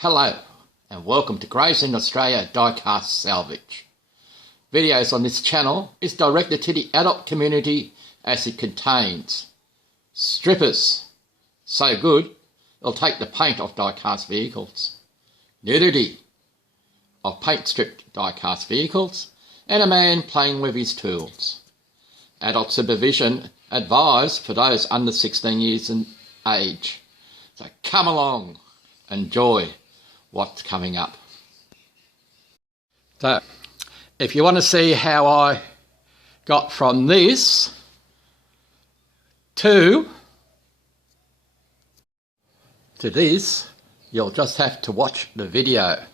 Hello and welcome to Grace in Australia Diecast Salvage. Videos on this channel is directed to the adult community as it contains strippers, so good it'll take the paint off diecast vehicles, nudity of paint stripped diecast vehicles, and a man playing with his tools. Adult supervision advised for those under 16 years in age. So come along, enjoy what's coming up. So if you want to see how I got from this to this, you'll just have to watch the video.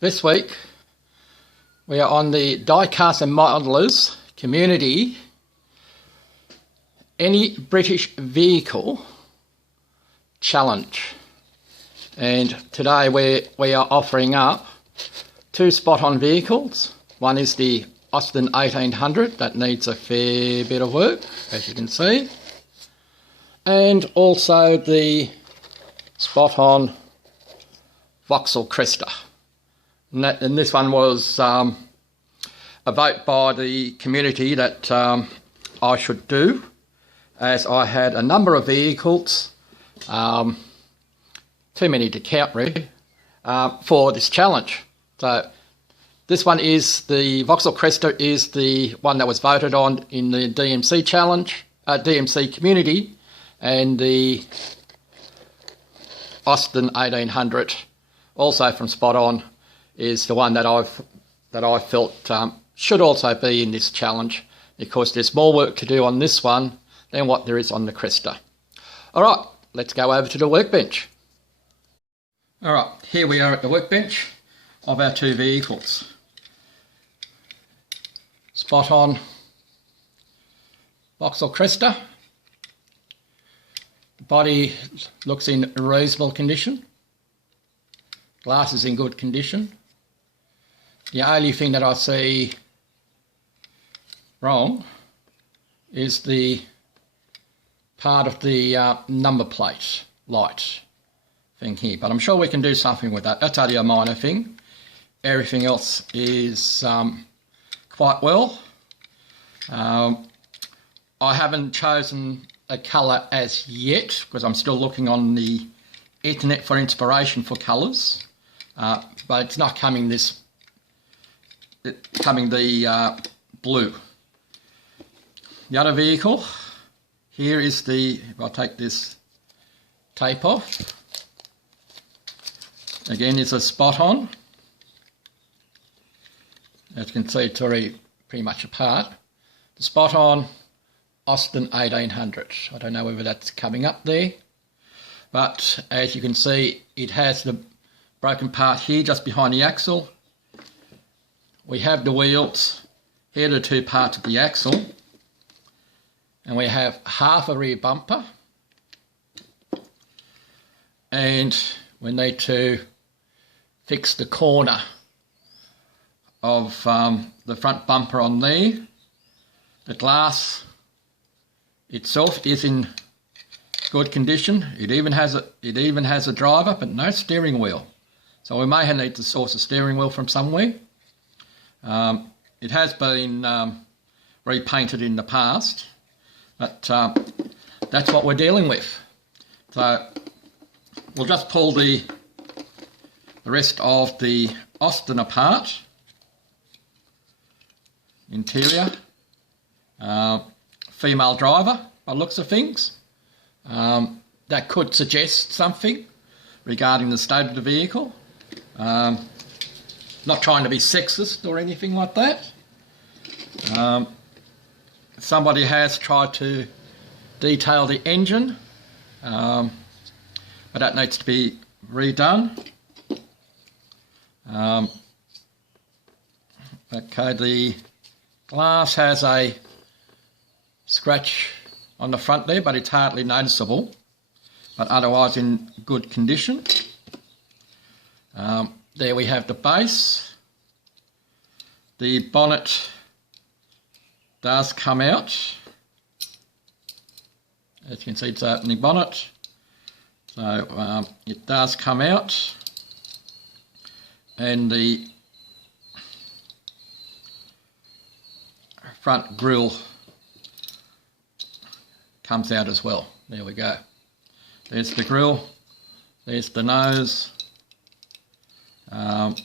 This week we are on the Diecast and Modellers Community Any British Vehicle Challenge, and today we are offering up two spot-on vehicles. One is the Austin 1800 that needs a fair bit of work, as you can see, and also the spot-on Vauxhall Cresta. And this one was a vote by the community that I should do, as I had a number of vehicles, too many to count really, for this challenge. So this one is the Vauxhall Cresta, is the one that was voted on in the DMC challenge, DMC community, and the Austin 1800, also from Spot On, is the one that I felt should also be in this challenge, because there's more work to do on this one than what there is on the Cresta. All right, let's go over to the workbench. All right, here we are at the workbench of our two vehicles. Spot On Vauxhall Cresta. The body looks in reasonable condition. Glass is in good condition. The only thing that I see wrong is the part of the number plate light thing here, but I'm sure we can do something with that. That's only a minor thing. Everything else is quite well. I haven't chosen a colour as yet, because I'm still looking on the internet for inspiration for colours, but it's not coming the blue. The other vehicle here is the, if I take this tape off, again it's a Spot On. As you can see, it's already pretty much apart. The Spot On Austin 1800. I don't know whether that's coming up there, but as you can see, it has the broken part here just behind the axle. We have the wheels. Here are the two parts of the axle. And we have half a rear bumper, and we need to fix the corner of the front bumper on there. The glass itself is in good condition. It even has a driver, but no steering wheel. So we may need to source a steering wheel from somewhere. It has been repainted in the past, but that's what we're dealing with. So we'll just pull the rest of the Austin apart. Interior, female driver by looks of things. That could suggest something regarding the state of the vehicle. Not trying to be sexist or anything like that. Somebody has tried to detail the engine, but that needs to be redone. Okay, the glass has a scratch on the front there, but it's hardly noticeable, but otherwise in good condition. There we have the base. The bonnet does come out. As you can see, it's opening bonnet. So it does come out, and the front grille comes out as well. There we go. There's the grille, there's the nose. I'll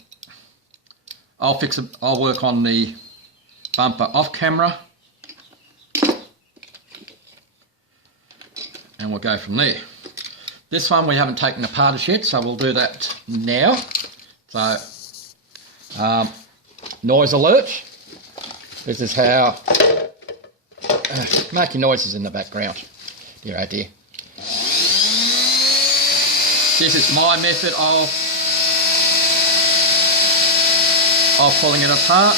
work on the bumper off camera, and we'll go from there. This one we haven't taken apart as yet, so we'll do that now. So, noise alert. This is how, making noises in the background. Dear oh dear. This is my method of pulling it apart.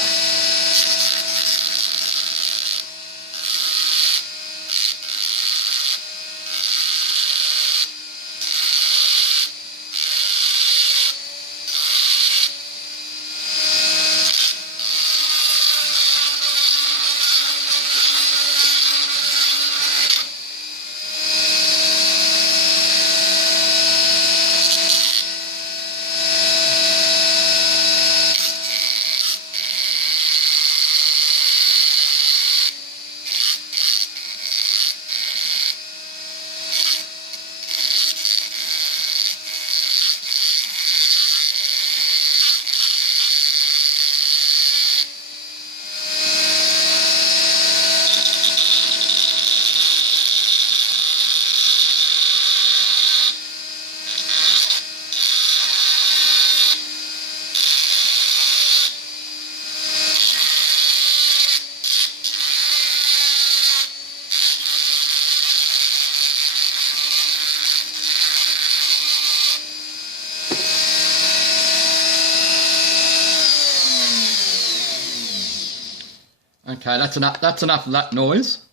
Okay, that's enough of that noise.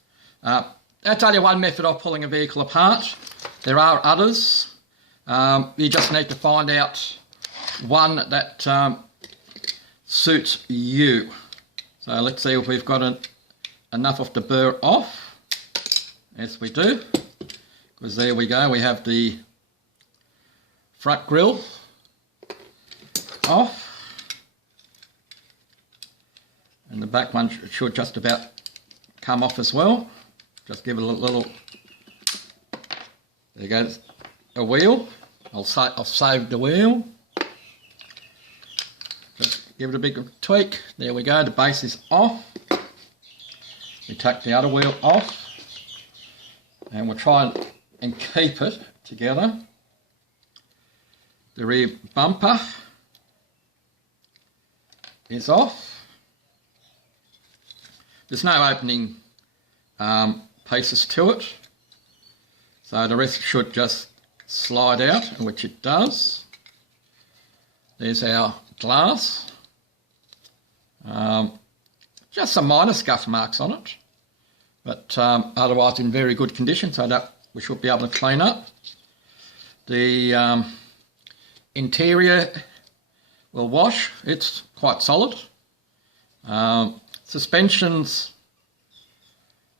That's only one method of pulling a vehicle apart. There are others. You just need to find out one that suits you. So let's see if we've got enough of the burr off. Yes, we do. Because there we go, we have the front grille off. And the back one should just about come off as well. Just give it a little, there goes a wheel. I'll save the wheel. Just give it a big tweak. There we go, the base is off. We take the other wheel off. And we'll try and keep it together. The rear bumper is off. There's no opening pieces to it, so the rest should just slide out, which it does. There's our glass. Just some minor scuff marks on it, but otherwise in very good condition, so that we should be able to clean up. The interior will wash, it's quite solid. Suspensions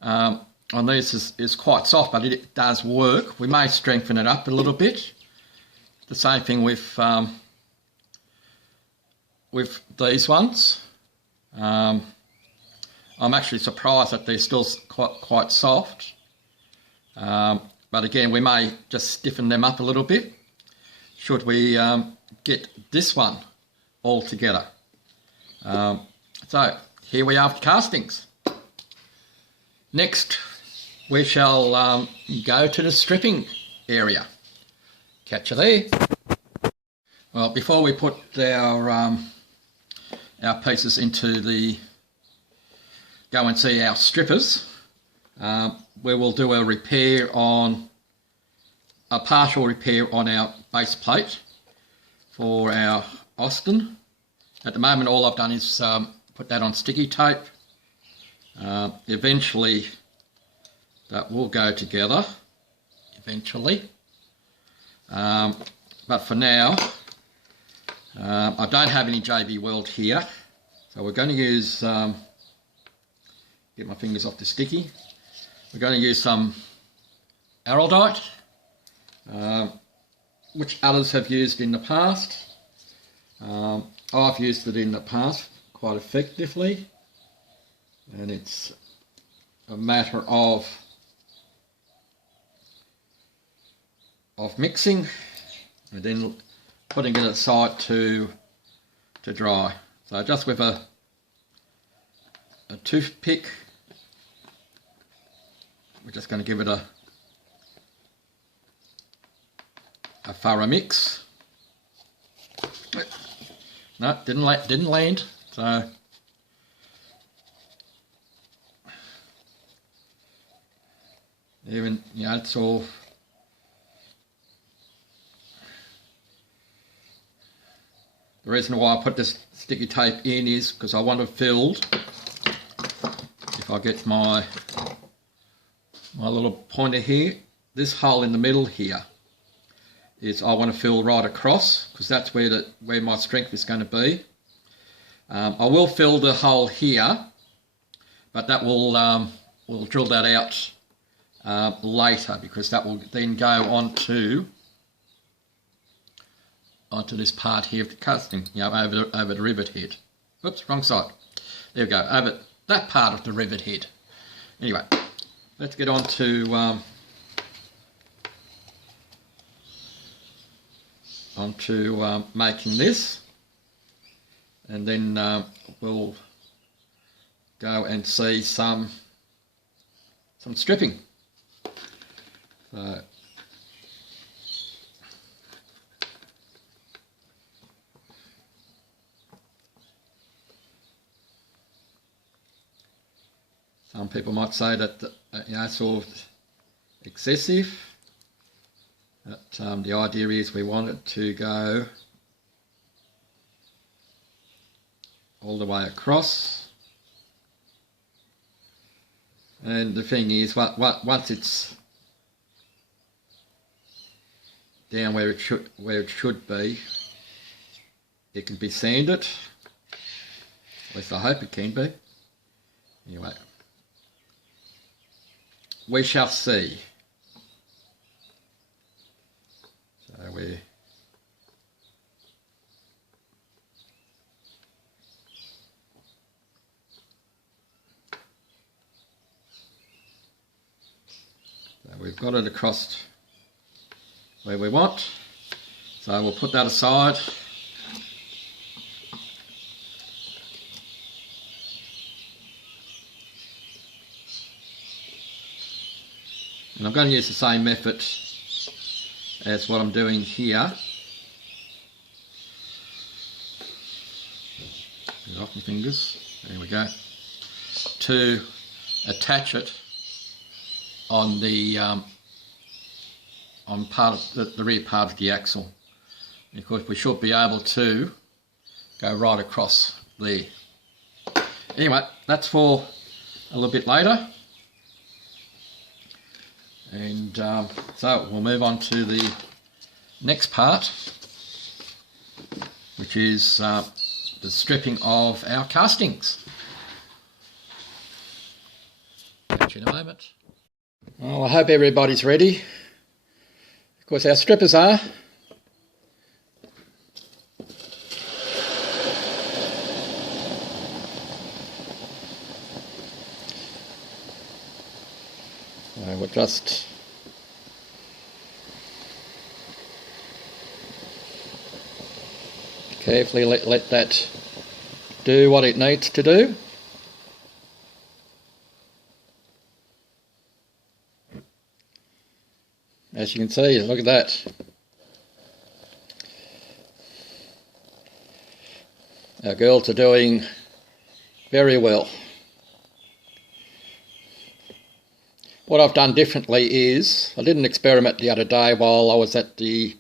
on these is quite soft, but it does work. We may strengthen it up a little bit. The same thing with these ones. I'm actually surprised that they're still quite soft. But again, we may just stiffen them up a little bit should we get this one all together. So here we are for castings. Next, we shall go to the stripping area. Catch you there. Well, before we put our pieces into go and see our strippers, we will do a partial repair on our base plate for our Austin. At the moment, all I've done is put that on sticky tape. Eventually that will go together, eventually. But for now, I don't have any JB Weld here, so we're going to use, get my fingers off the sticky, we're going to use some araldite. which others have used in the past. I've used it in the past quite effectively, and it's a matter of mixing and then putting it aside to dry. So just with a toothpick, we're just going to give it a thorough mix. No, didn't land. So even, you know, it's all the reason why I put this sticky tape in is because I want it filled. If I get my little pointer here, this hole in the middle here is I want to fill right across, because that's where my strength is going to be. I will fill the hole here, but that will we'll drill that out later, because that will then go onto this part here of the casting, you know, over the rivet head. Oops, wrong side. There we go, over that part of the rivet head. Anyway, let's get on to making this, and then we'll go and see some stripping. So some people might say that you know, sort of excessive. But the idea is we want it to go all the way across, and the thing is, once it's down where it should be, it can be sanded. At least I hope it can be. Anyway, we shall see. So we've got it across where we want, so we'll put that aside. And I'm going to use the same method as what I'm doing here. Get off my fingers. There we go. To attach it on the on part of the rear part of the axle. And of course, we should be able to go right across there. Anyway, that's for a little bit later. And so we'll move on to the next part, which is the stripping of our castings. Catch you in a moment. Well, I hope everybody's ready. Of course, our strippers are. We'll just carefully let that do what it needs to do. As you can see, look at that. Our girls are doing very well. What I've done differently is, I did an experiment the other day while I was at the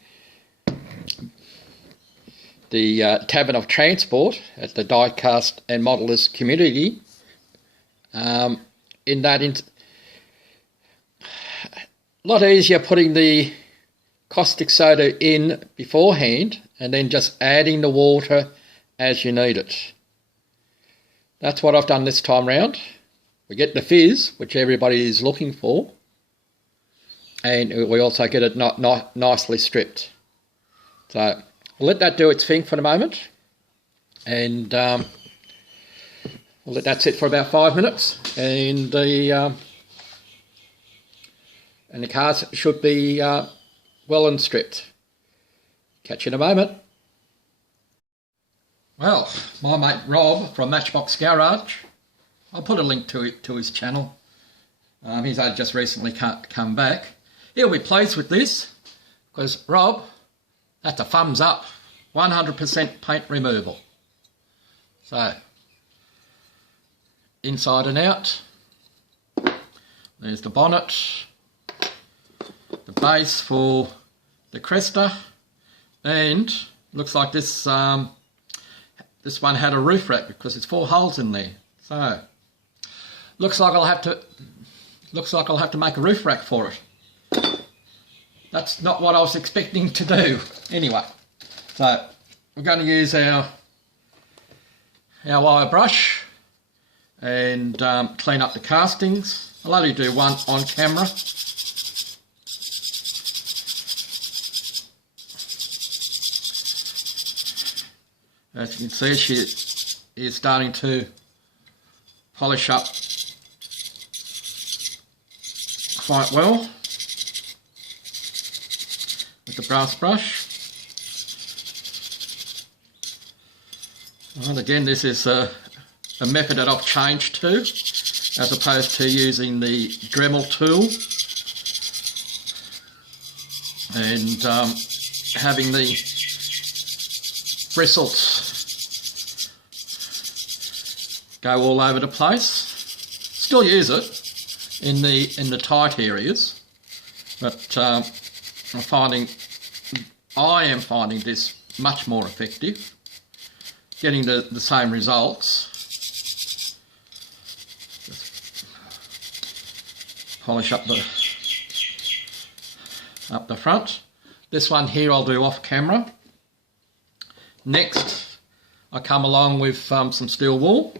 Tavern of Transport at the Diecast and Modellers Community. A lot easier putting the caustic soda in beforehand and then just adding the water as you need it. That's what I've done this time round. We get the fizz, which everybody is looking for, and we also get it nicely stripped. So we'll let that do its thing for the moment, and we'll let that sit for about 5 minutes, and the cars should be well and stripped. Catch you in a moment. Well, my mate Rob from Matchbox Garage, I'll put a link to his channel. He's only just recently come back. He'll be pleased with this, because Rob, that's a thumbs up, 100% paint removal. So, inside and out, there's the bonnet, the base for the Cresta, and looks like this this one had a roof rack because there's 4 holes in there. So, looks like I'll have to make a roof rack for it. That's not what I was expecting to do. Anyway, so we're going to use our wire brush and clean up the castings. I'll only do one on camera. As you can see, she is starting to polish up quite well with the brass brush. And again, this is a method that I've changed to, as opposed to using the Dremel tool and having the bristles go all over the place. Still use it in the tight areas, but I am finding this much more effective, getting the same results. Just polish up the front. This one here I'll do off camera. Next, I come along with some steel wool,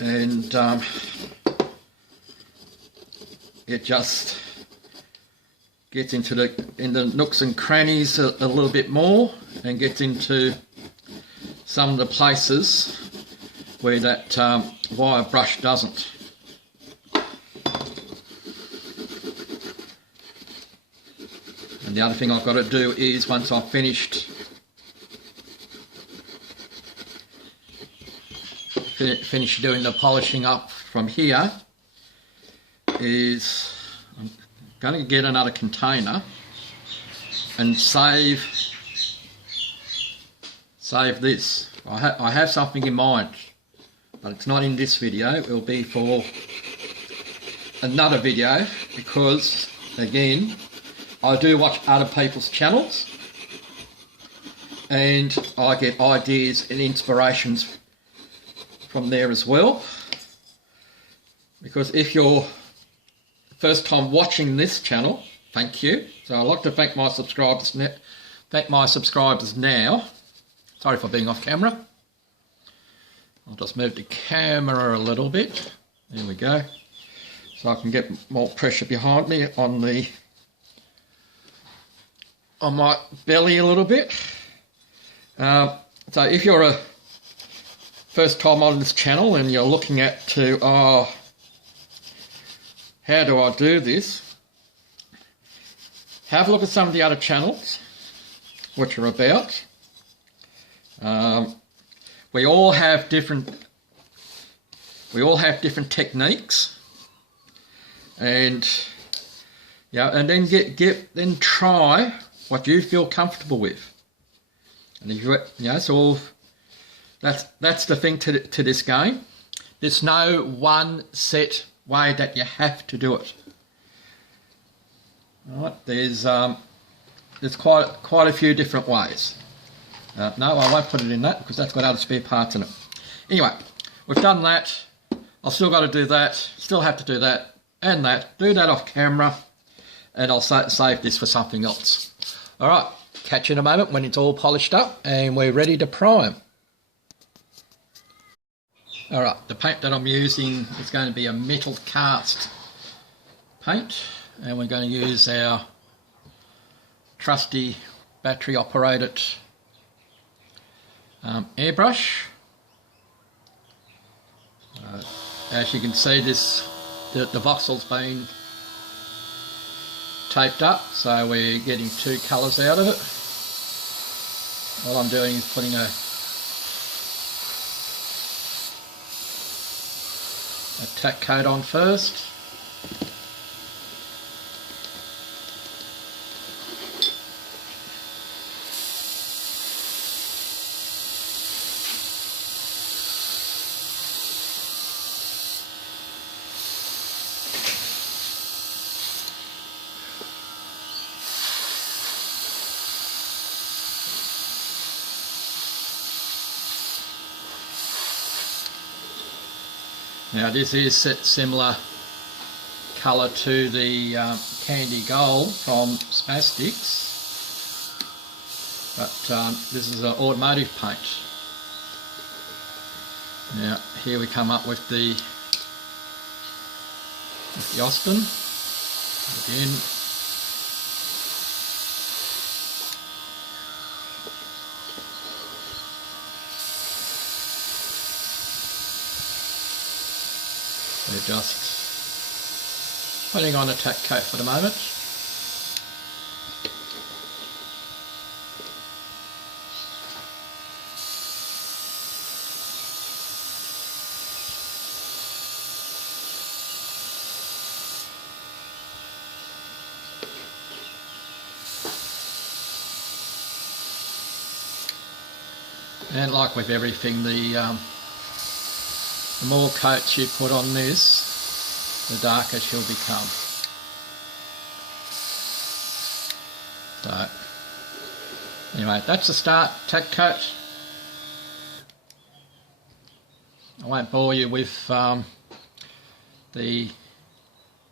and it just gets into the nooks and crannies a little bit more, and gets into some of the places where that wire brush doesn't. And the other thing I've got to do is, once I've finished doing the polishing up from here, is I'm going to get another container and save this. I have something in mind, but it's not in this video. It will be for another video, because again, I do watch other people's channels and I get ideas and inspirations from there as well. Because if you're first time watching this channel, thank you. So I'd like to thank my subscribers now. Sorry for being off camera. I'll just move the camera a little bit. There we go. So I can get more pressure behind me on my belly a little bit. So if you're a first time on this channel and you're looking at how do I do this, have a look at some of the other channels which are about. We all have different techniques, and then then try what you feel comfortable with. And if so that's the thing to this game. There's no one set way that you have to do it. All right, there's quite a few different ways. No, I won't put it in that because that's got other spare parts in it. Anyway, we've done that. I've still got to do that. Still have to do that and that. Do that off camera, and I'll save this for something else. All right, catch you in a moment when it's all polished up and we're ready to prime. All right, the paint that I'm using is going to be a metal cast paint, and we're going to use our trusty battery operated airbrush. As you can see, the Vauxhall's been taped up, so we're getting two colours out of it. All I'm doing is putting a tack coat on first. Now this is similar colour to the Candy Gold from Spastics, but this is an automotive paint. Now here we come up with the Austin again. We're just putting on a tack coat for the moment. And like with everything, the more coats you put on this, the darker she'll become. So, anyway, that's the start tack coat. I won't bore you with the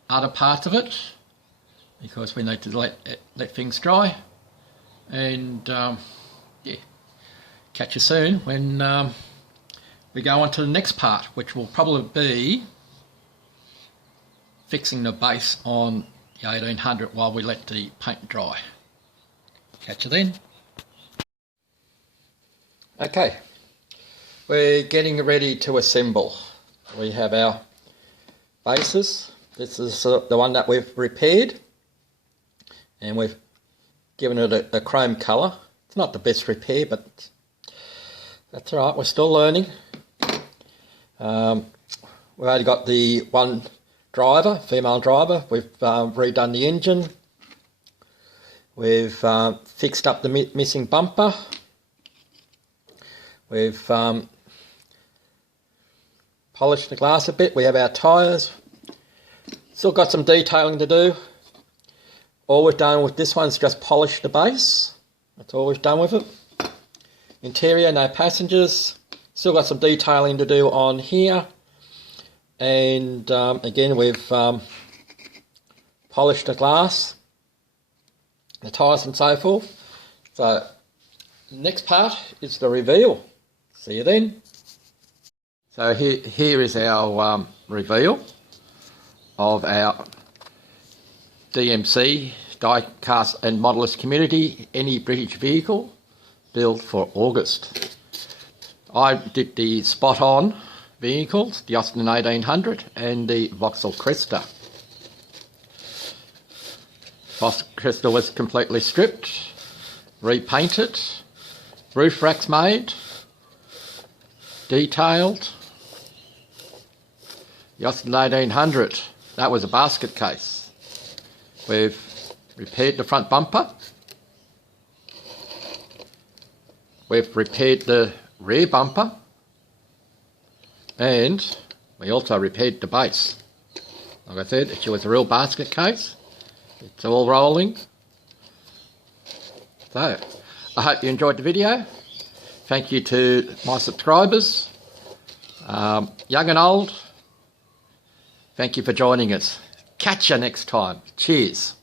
other part of it, because we need to let things dry. And yeah, catch you soon when we go on to the next part, which will probably be fixing the base on the 1800 while we let the paint dry. Catch you then. Okay, we're getting ready to assemble. We have our bases. This is the one that we've repaired, and we've given it a chrome colour. It's not the best repair, but that's alright, we're still learning. We've only got the one driver, female driver. We've redone the engine. We've fixed up the missing bumper. We've polished the glass a bit. We have our tyres. Still got some detailing to do. All we've done with this one is just polish the base. That's all we've done with it. Interior, no passengers. Still got some detailing to do on here, and again we've polished the glass, the tyres and so forth. So next part is the reveal. See you then. So here is our reveal of our DMC, Diecast and Modellers Community, any British vehicle built for August. I did the spot-on vehicles, the Austin 1800 and the Vauxhall Cresta. Vauxhall Cresta was completely stripped, repainted, roof racks made, detailed. The Austin 1800, that was a basket case. We've repaired the front bumper. We've repaired the rear bumper, and we also repaired the base. Like I said, it was a real basket case. It's all rolling. So, I hope you enjoyed the video. Thank you to my subscribers, young and old. Thank you for joining us. Catch you next time. Cheers.